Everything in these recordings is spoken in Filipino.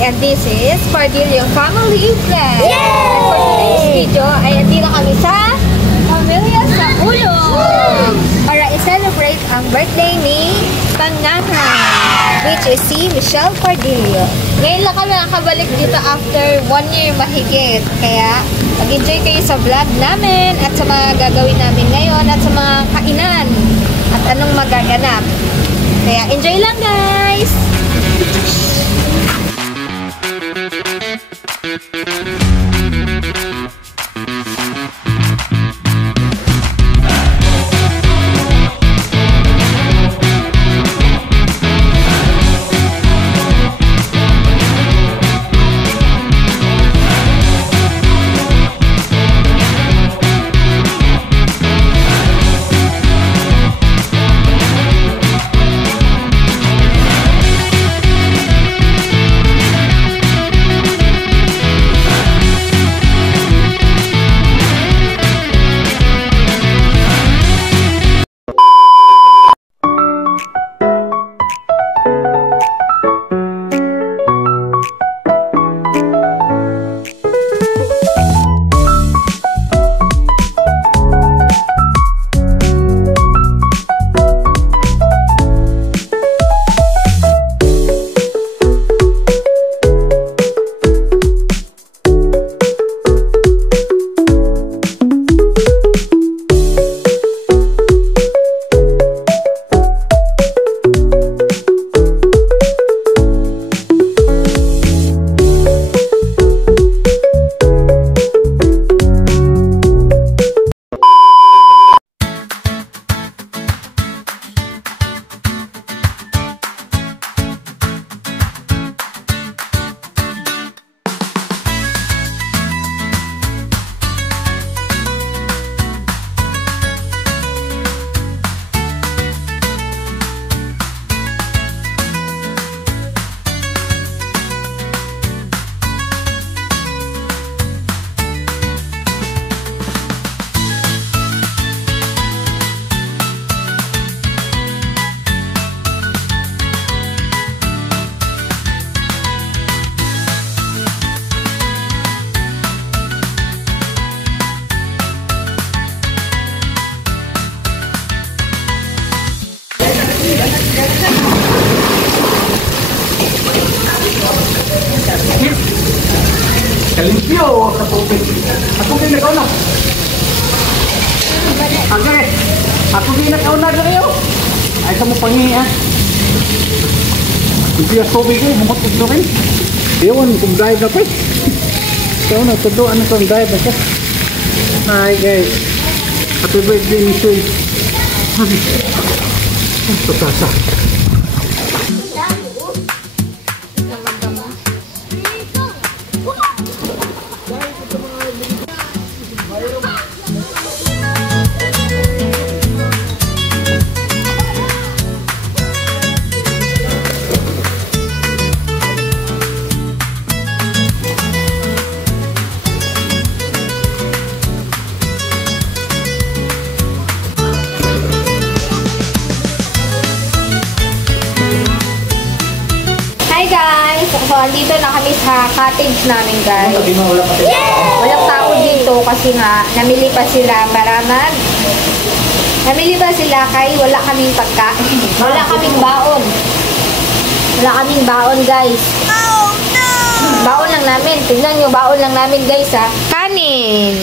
and this is Pardillo Family Vlog. Yay! And for today's video ay andito kami sa Pamilya sa Ulo para i-celebrate ang birthday ni Panganay, which is si Michelle Pardillo. Ngayon lang kami nakabalik dito after 1 year mahigit. Kaya mag-enjoy kayo sa vlog namin at sa mga gagawin namin ngayon at sa mga kainan at anong magaganap. Kaya enjoy lang, guys! Kalimpyo sa tubig. Ako ginagaw na. Okay. Ako ginagaw na kayo. Ay sa mo pangi ha. Hindi sa tubig eh. Humot ito rin. Ewan kung dive na pa eh. So na todo ano kung dive na siya. Hi guys. Happy birthday ni Sui. Ito kasa. So, andito na kami sa cottage namin, guys. Walang tao dito kasi nga namili pa sila para namili pa sila kay wala kaming pagkain. Wala kaming baon. Wala kaming baon, guys. Baon lang namin. Tignan nyo, baon lang namin, guys, ha. Kanin.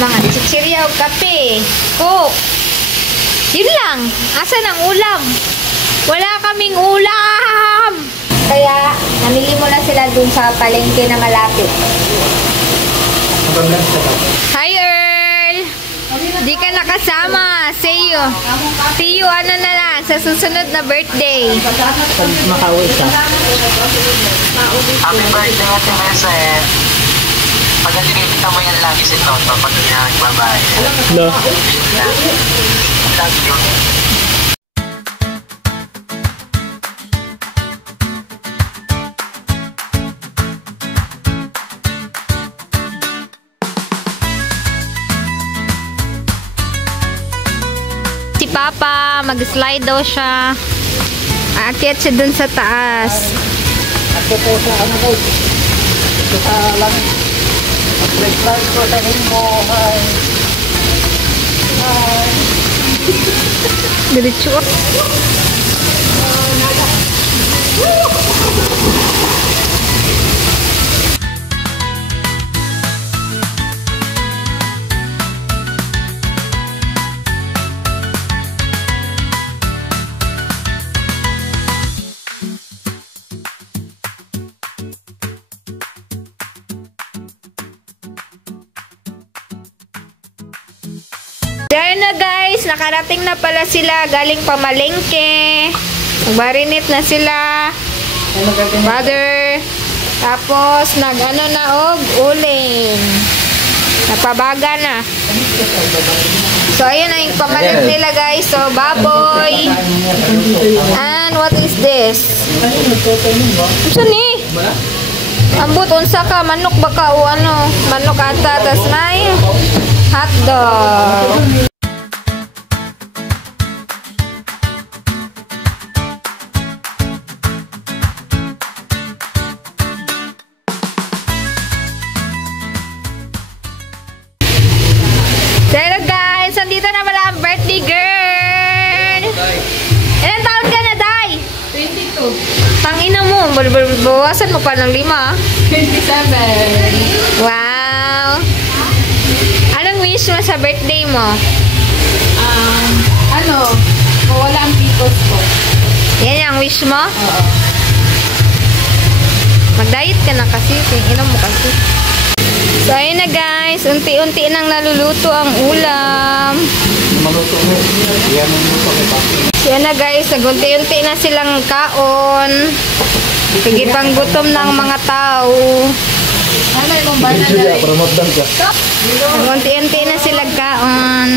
Mga chichirya o kape. Coke. Yun lang. Asan ang ulam? Wala kaming ulam! Kaya, namili mo na sila dun sa palengke na malapit. Hi, Earl! Di ka nakasama. See you. See you, ano na lang, sa susunod na birthday. Makawin ka. Happy birthday, Ate Mesa eh. Pag nakikita mo yan lagi si Toto pag nagbabae. No. Love you. Papa, mag-slide daw siya. Aakyat siya dun sa taas. Ako po sa ano guys. Ito sa langit. Mag-reflect ko sa rainbow. Hi. Hi. Diretso. Dahil na guys, nakarating na pala sila galing pamalengke. Nagbarinit na sila. Brother. Tapos nag-ano na uling. Napabaga na. So ayun na yung pamalit nila guys. So baboy. And what is this? Ano ni? Ambot unsa ka manok baka o ano? Manok ata tas may hotdog. Pero guys, nandito na pala ang birthday girl. Ilan taon ka na, Day? 22. Tangina mo, bawasan mo pa ng 5. 27. Wow. Anong wish mo sa birthday mo? Wala ang picos ko. Yan yung wish mo? Oo. Mag-diet ka na kasi. Inom mo kasi. So, ayun na guys. Unti-unti nang naluluto ang ulam. Maluto mo. Yan ang luto kita. So, ayun na guys. Nagunti-unti na silang kaon. Sige pang gutom ng mga tao. Ano yung bana Julia, na promote lang ka. Nagunti-unti na silang kaon.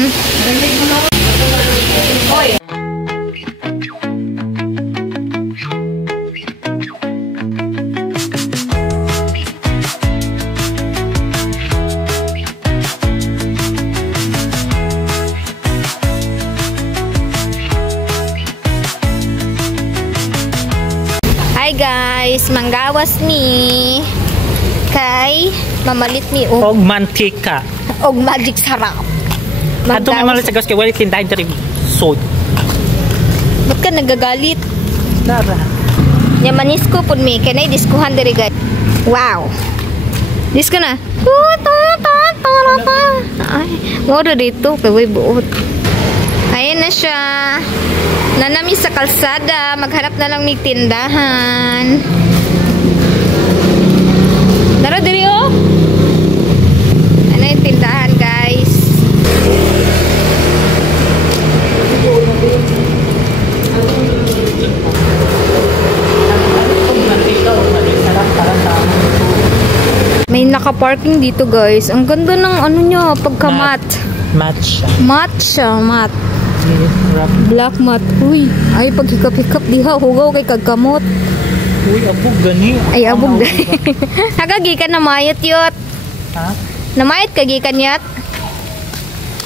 Hi guys, manggawas ni kay mamalit ni Og mantika. og magic sarap. Ato may malit sa gas kay wali tindahan diri soy. Ba't ka nagagalit? Dara. Yamanis ko pud mi kanay diskuhan diri guys. Wow. Disko na. Ay, wala dito kay way buot. Ayan na siya. Nanami sa kalsada, maghanap na lang may tindahan. Dara diri oh. Ano yung tindahan, guys? May naka-parking dito, guys. Ang ganda ng ano niya, pagka-mat. Matcha. Matcha, mat. Black mat. Uy, ay paghikap-hikap diha, hugaw kay kagkamot. Uy, abog gani. Ay, abog gani. Nagagikan na mayot yot. Ha? Namayot kagikan yot.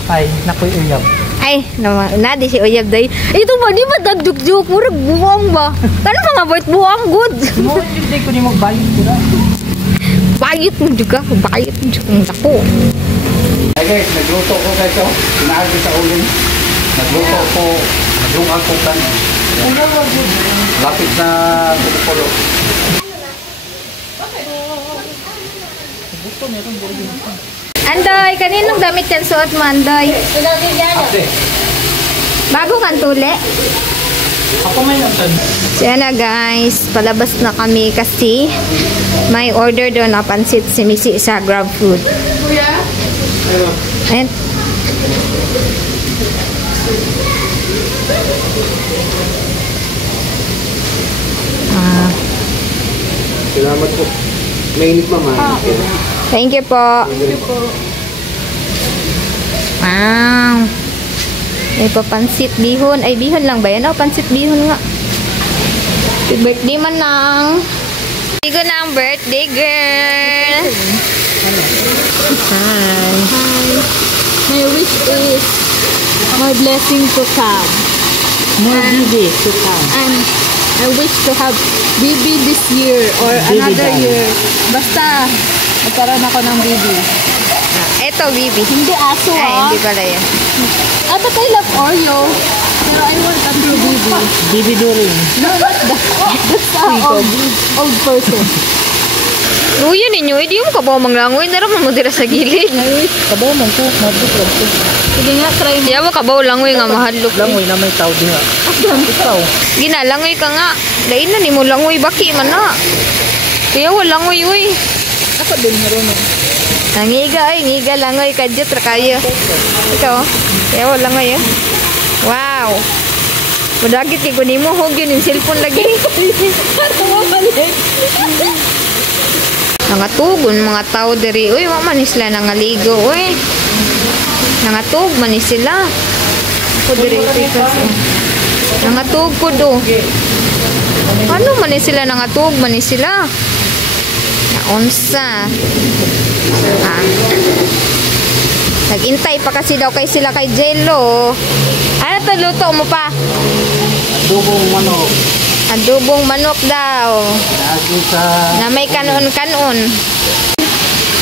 Ay, nakoy uyab. Ay, nadi si Uyab day. Ito ba, di ba dagdugdug? Murag buwang ba? Kano mga bait buwang, good? Mo hindi ko ni magbayad ko na. Bayot mo juga, bayot mo juga. Ako. Hey guys, nagluto ko guys oh. Pinaagi sa uling. Nagluto ko. Naglungan ko kan. Lapit na pulo. Andoy, kaninong damit yan suot mo, Andoy? Bago kang tuli? Ako may nagtad. So yan na guys, palabas na kami kasi may order doon na pansit si Missy sa Grab Food. Kuya? Ayan. Salamat po. Mainit mama. Thank you po. Wow. May papansit bihon. Ay, bihon lang ba yan? Oh, pansit bihon nga. Happy birthday man lang. Hindi ko na ang birthday girl. Hi. My wish is my blessing to come. More baby to come. And I wish to have baby this year or another done. year. Basta, magkaroon ako ng baby. Ito, Bibi. Hindi aso Ay, ah. hindi pala yan. But I love Oreo. Pero I want a true baby. Bibi Doring. No, not that. That's old person. Luya ninyo, hindi mo kabaw manglangoy. Naraman mo dira sa gilid. Kabaw man ko, mabukod ko. Sige nga, try mo. Diya mo kabaw langoy nga mahadlok. Langoy na may tao diha. Ikaw. Ginalangoy ka nga. Lain na ni mo langoy. Baki man na. Kaya walangoy, uy. Ako din meron. Nangiga ay, ngiga langoy ka dyan, kayo. Ito, kaya wala ngayon. Wow! Madagit kay kunin mo, hug yun yung cellphone lagi. Nangatug, mga tao diri. Uy, man sila nangaligo, uy. Nangatug, man sila. Ako diri, nangatug po do. Ano man sila nangatug, man sila. Naunsa. Nag-intay pa kasi daw kay sila kay Jello. Ano to luto mo pa? Adobong manok. Adobong manok daw. Lagi sa Na may kanon-kanon.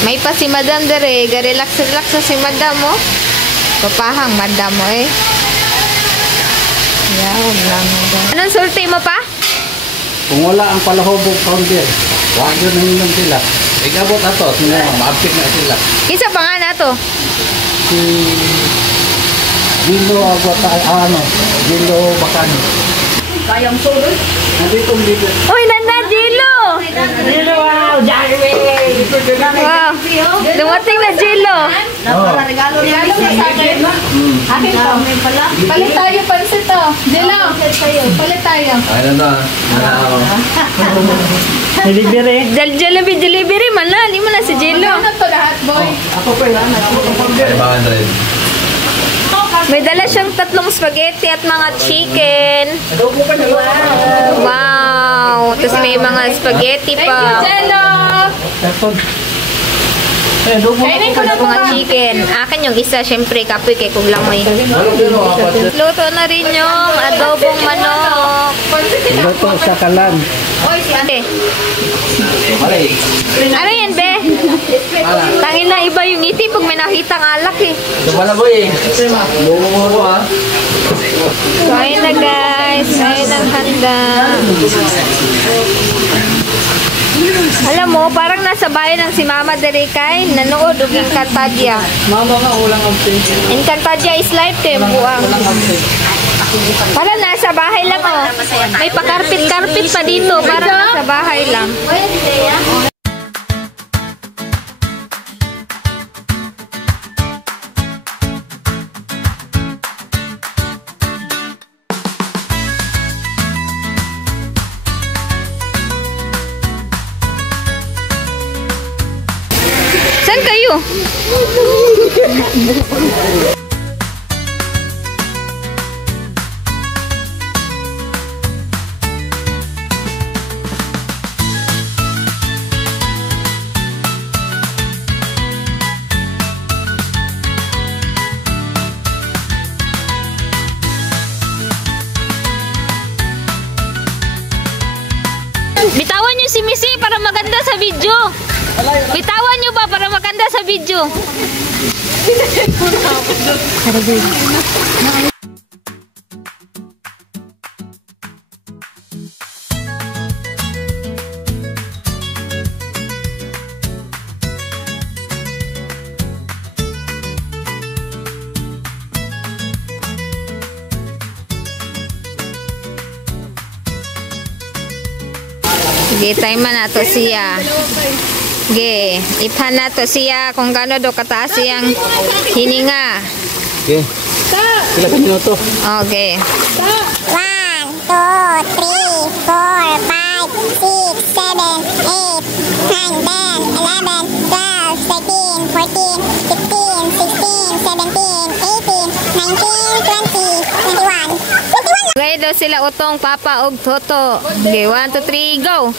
May pa si Madam dere. Relax-relax na si Madam mo. Papahang Madam mo eh. Yaw lang. Anong sulti mo pa? kung wala ang palahobog founder, wag yun nanginom sila. Igabot ato, sila maapit na sila. Kinsa pa nga na to? Si Gilo Gilo Bacani. Kayang solo. Nandito ang libre. Uy, nana, Jilo! Wow, Jerry! Wow, dumating na Jilo. Regalo niya sa akin. Akin po. Palit tayo pansit to. Jelo, palit tayo. Ay na. Delivery. Delivery man na, di mo na si Jilo. Ano to lahat, boy? Ako pa yan. Ako pa founder. 500. May dala siyang 3 spaghetti at mga chicken. Wow! Tapos may mga spaghetti pa. Jelo! Kainin ko na po Mga chicken. Akin yung isa, syempre, kapoy kay Kuglang may. Luto na rin yung adobong manok. Luto sa kalan. Ate. Ano yan, be? Tangin na iba yung ngiti pag may nakitang alak eh. Wala mo eh. Lumo mo ha. Kain na guys. Kain ng handa. Alam mo, parang nasa bayan ng si Mama Derekay. Nanood og Encantadia. Mama nga, ulang absent. Encantadia is lifetime buwang. Parang nasa bahay lang oh. May pakarpit-karpit pa dito. Parang nasa bahay lang. Saan kayo? Bitawan niyo si Missy para maganda sa video. Bitawan niyo ba para maganda sa video? Sige, time na to siya. Sige, iphan na to siya kung gano'n do kataas siyang hininga. Okay. Sila ka minuto. Okay. 1, 2, 3, 4, 5, 6, 7, 8, 9, 10, 11, 12, 13, 14, 15, 16, 17, 18, 19, 20, 21. Okay, daw sila utong Papa og Toto. Okay, 1, 2, 3, go!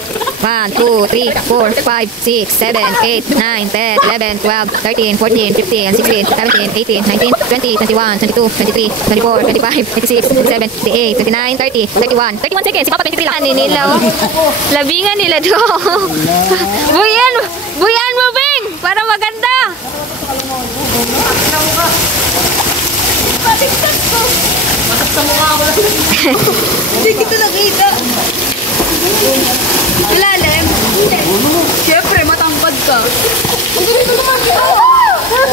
1, 2, 3, 4, 5, 6, 7, 8, 9, 10, 11, 12, 13, 14, 15, 16, 17, 18, 19, 20, 21, 22, 23, 24, 25, 26, 27, 28, 29, 30, 31, 31 seconds. Si Papa 23 lang. Ano nila, oh. Labingan nila do. Buyan! Buyan mo, Bing! Para maganda! Patigtas ko! Masak sa mukha ko lang. Hindi kita nakita. Ilalim? Siyempre, matangkad ka. Hindi rin naman ka.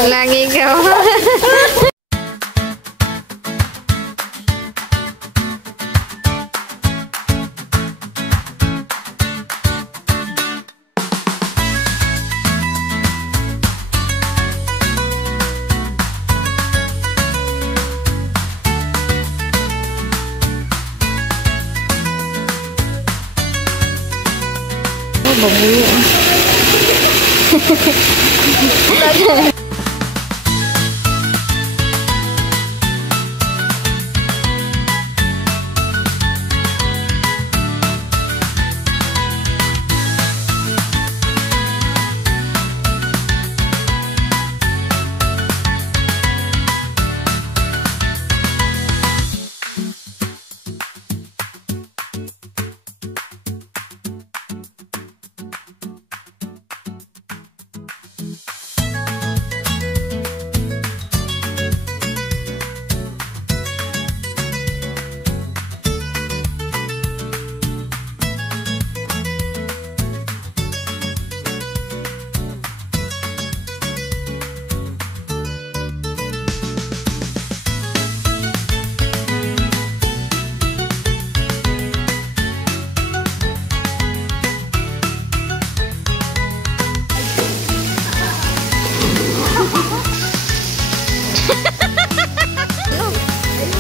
Lagi ka. Babuyo.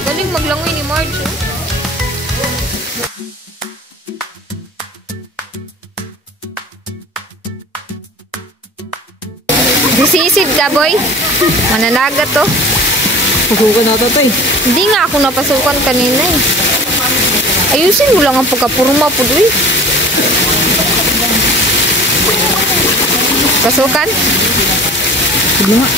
Galing maglangoy ni Marge. Disisid ka, boy. Mananaga to. Pasukan na tatay. Hindi nga ako napasukan kanina eh. Ayusin mo lang ang pagkapurma po doy. Pasukan? Sige nga.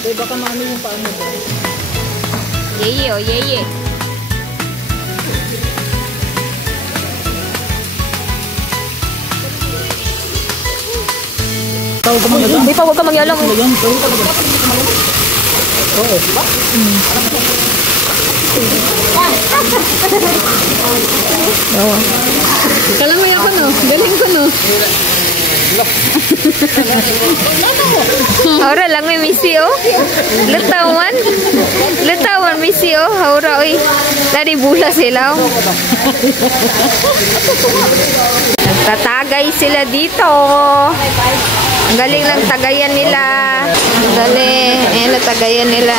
Eh, baka mano yung paano ba? Yeye, oh, yeye. Tawag ka mga Hindi pa, huwag ka magyalang. Oo, diba? Oo. Kalangoy ako, no? Galing ko, no? Ahora lang may misi, oh. Lutawan. Lutawan misi, oh. Ahora, oy. Dari bula sila, oh. Nagtatagay sila dito. Ang galing lang tagayan nila. Ang galing. Ayan, natagayan nila.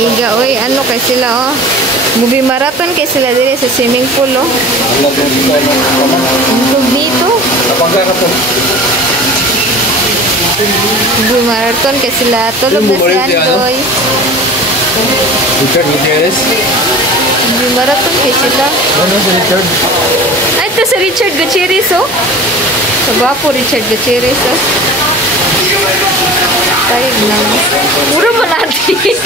Higa, oy, ano kay sila, oh. Movie marathon kay sila dire sa swimming pool, oh. Dito. Movie marathon kay sila. Tulog na si Andoy. Richard Gutierrez. Hindi maraton kay sila. Ano si Richard? Ay, ito si Richard Gutierrez, oh. Saba po, Richard Gutierrez, oh. Tayo na. Mura mo natin.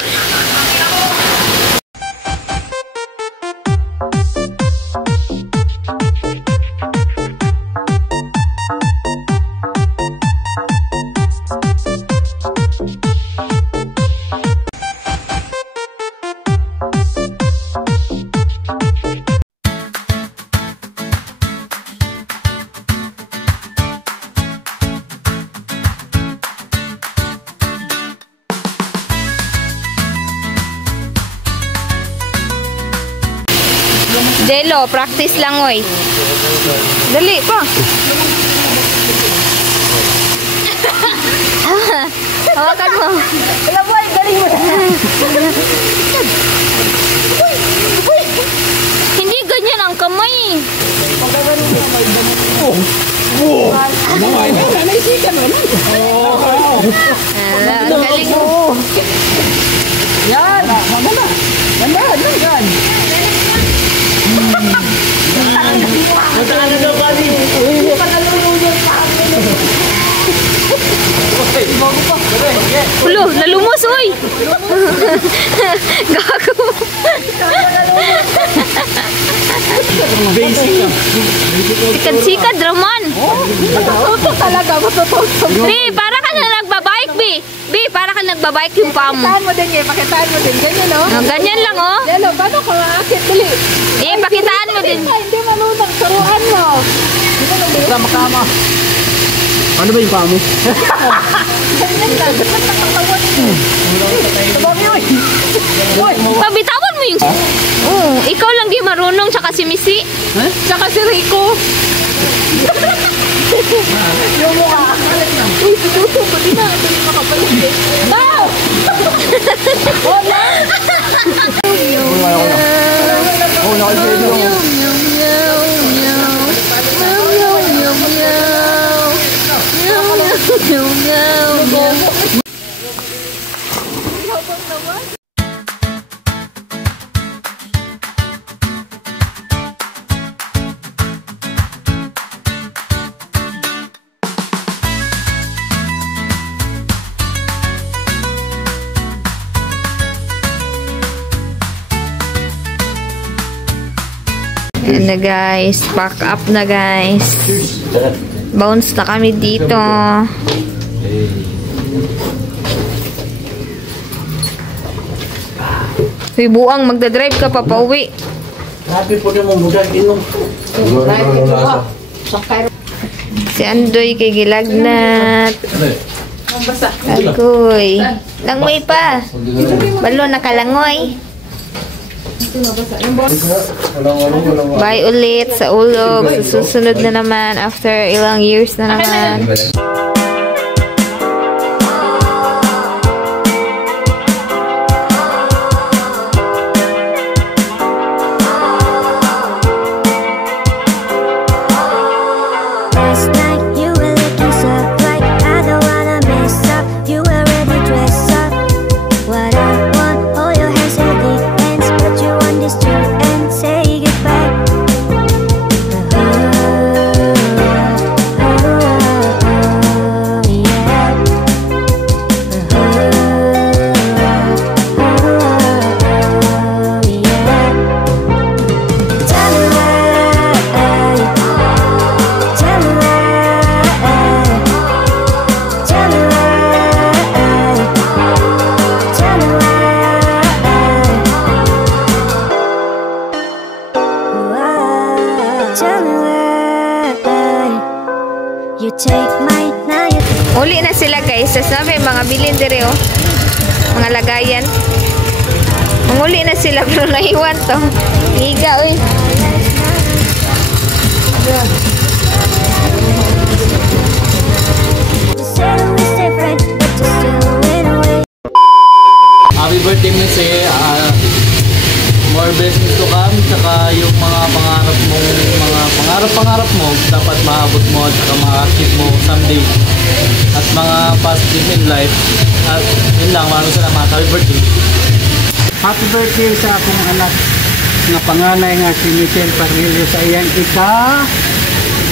Jello, practice lang, oy. Dali pa. Hawakan mo. Wala boy, galing mo. Hindi ganyan ang kamay. Ala, ang galing mo. Yan! Yan! Magkano daw ba din? Ulo, nalumos, oy. Gago. Sikat-sikat, Raman. Matututo talaga, matututo. Bi, para ka na nagbabike, Bi. Bi, para ka nagbabike yung paa mo. Pakitaan mo din eh, pakitaan mo din. Ganyan, no? Oh, ganyan lang, oh. Jello, paano ka maakit? Dali. Eh, pakitaan mo din. Hindi malunang, turuan mo. Kama. Ano ba yung paa mo? Ganyan lang. Pabitawan mo yung... Oh, ikaw lang di marunong, tsaka si Missy. Tsaka si Rico. Yung mukha. Uy, tututo ko din na. Ito yung makapalit eh. Bow! Wala! Ayan na guys, pack up na guys. Bounce na kami dito. Uy, buang, magdadrive ka pa pauwi. Happy po din mo muda inom. Si Andoy kay Gilagnat. Agoy. Langoy pa. Balo nakalangoy. Bye ulit sa ulog. Sa susunod na naman after ilang years na naman. Last night you were looking so bright. I don't wanna mess up. You were ready dressed up. What I want, hold your hands, hold the hands, put you on this trip and say goodbye. You take my night. Uli na sila guys. Sabi mga bilin dire oh. Mga lagayan. Manguli na sila pero naiwan to. Higa oy. You said it was different, but you still went away. Happy birthday Miss more blessings to come, tsaka yung mga pangarap mo dapat maabot mo at saka ma-achieve mo someday at mga positive in life at yun lang, maraming salamat. Happy birthday. Happy birthday sa akong anak nga panganay nga si Michelle Parrillo sa iyang ika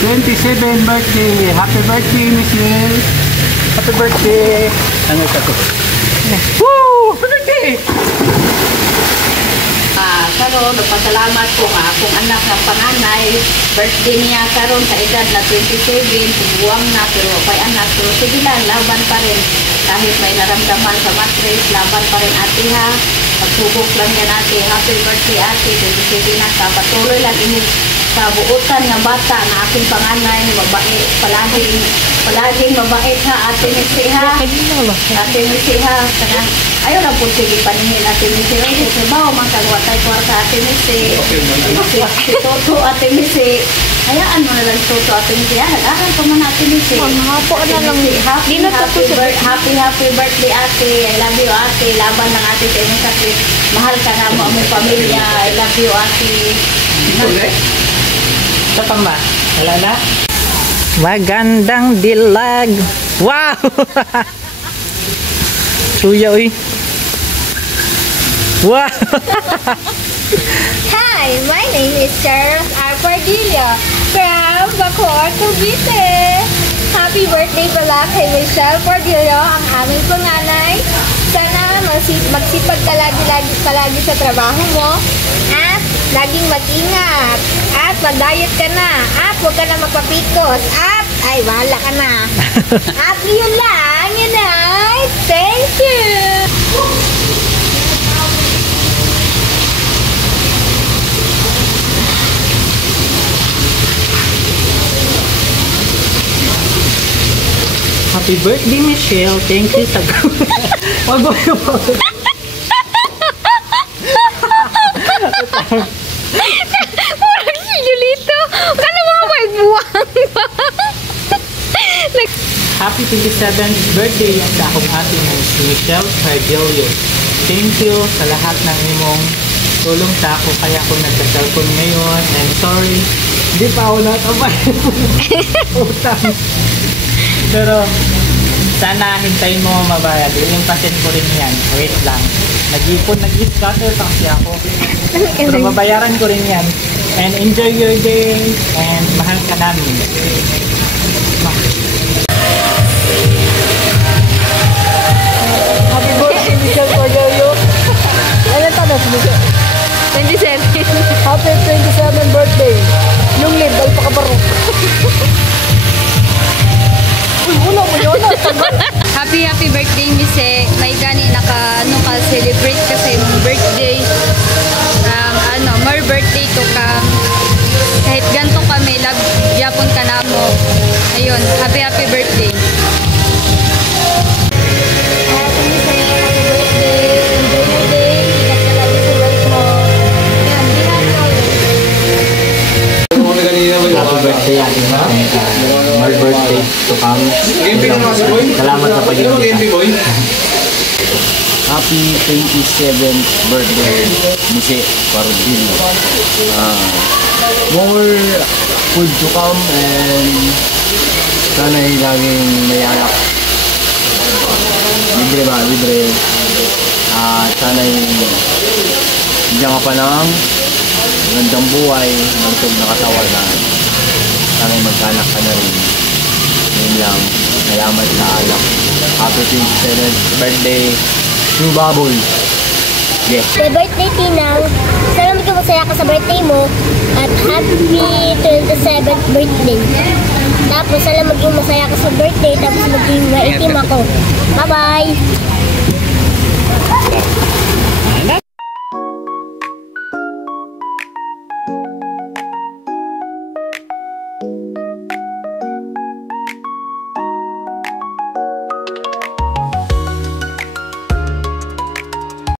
27 birthday. Happy birthday, Michelle. Happy birthday. Ano sa to? Woo! Happy birthday! Karon, nagpasalamat ko nga akong anak ng panganay. Birthday niya karon sa edad na 27, buwang na pero kay anak. Pero sige lang, laban pa rin. Kahit may naramdaman sa mattress, laban pa rin ate ha. Pagsubok lang yan ate. Happy birthday ate. 27 na ka. Patuloy lang ini sa buutan ng bata na aking panganay. Mabait. Palaging mabait ha ate Missy ha. Ate Missy ha. Ayaw lang po sige paningin ate Missy. Kasi ba, magkagwatay ko sa ate Missy. Si Toto ate Missy. Hayaan mo na lang si Toto ate Missy. Nag-aral pa man ate Missy. Mga po na lang. Happy birthday ate. I love you ate. Laban lang ate sa inyong sakit. Mahal ka na mo among pamilya. I love you ate. Sa tama. Wala na? Magandang dilag. Wow! Suya, uy. Wow! Hi, my name is Charles R. Pardilla from Bacoor, Cavite. Happy birthday pala kay Michelle Pardilla, ang aming panganay. Sana magsipag ka lagi sa trabaho mo at laging mag-ingat at mag-diet ka na at huwag ka na magpapikos at ay wala ka na. At yun lang, yun ay. Thank you! Happy birthday, Michelle. Thank you sa wag mo yung Parang si Julito. Kala mo may buwang ba? Happy 27th birthday sa akong ate mo, si Michelle Pardillo. Thank you sa lahat ng imong tulong sa ako kaya ako nagka-cellphone ngayon. I'm sorry. Hindi pa ako natabay. Utang. Pero sana hintayin mo mabayad. Yung pasin ko rin yan. Wait lang. Nag-scatter pa kasi ako. Pero mabayaran ko rin yan. And enjoy your day. And mahal ka namin. Happy birthday, Michelle Pardrillo. Ano tanong, Michelle? 27. Happy 27th birthday. Yung lid, dahil pa kabaro. Uy, wala mo yun. Happy birthday Mise. May gani naka-celebrate ka sa imong birthday. More birthday to ka. Kahit ganto kami, love yapon ka na mo. Ayun, happy birthday. Happy birthday, ating more birthday to come. Salamat sa pag-ibig. Happy 27th birthday, Mise Pardillo. More food to come and sana'y laging may anak. Libre ba? Libre. Sana'y bigyan ka pa ng magandang buhay, magtog na katawan na sana'y magkanak ka na rin. Yun lang. Salamat sa anak. Happy 27th birthday, True Baboy. Yes. Happy birthday, Tinang. Sana maging masaya ka sa birthday mo. At happy 27th birthday. Tapos, sana maging masaya ka sa birthday. Tapos, maging maitim ako. Bye-bye!